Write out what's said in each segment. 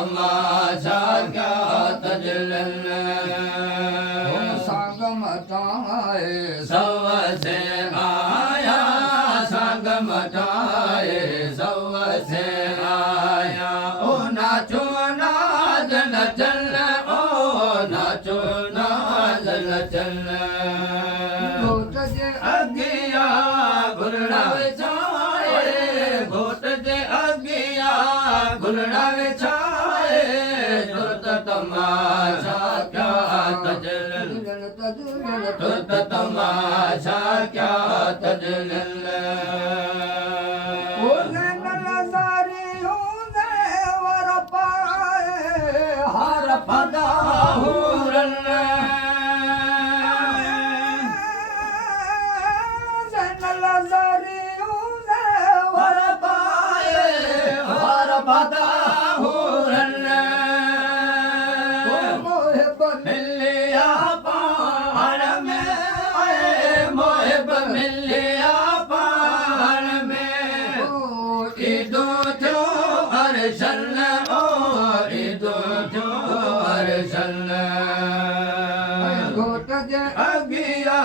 तमाशा क्या तजलन संग मचाए सव से आया संग मचाए सव से आया ओ नाचो नाचन चल ओ नाचो नाचन चल घोट जे अगिया गुरड़ा विछाए घोट जे अगिया गुरड़ा विछाए तुरत तमाशा क्या तजलन तुरत तमाशा क्या तजलन हर पदा हुरन हर पाए हर पदा हुरन मिलिया पहाड़ में मोहब मिलिया पहाड़ में ईदो थियो अरशन ओ ईदो थियो अरशन घोट जे अगिया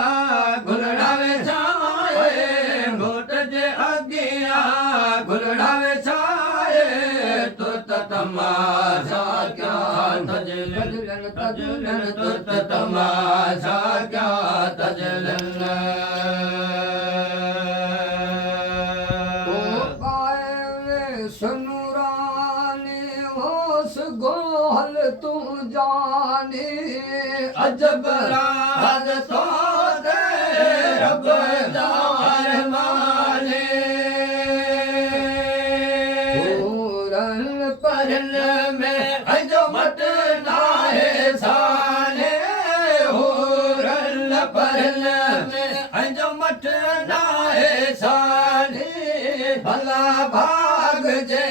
गुलड़ा विछाए घोट जे अगिया गुलड़ा विछाए तुरत तमाशा क्या तजलन तजलन तुरत तमाशा क्या तजलन सुनुरानी होश गोहल तू जानी अजब राज तो दे रब दार माने पूरन परन में अजो मत नाहे साने होरन परन में अजो मत नाहे साने भला भाग जे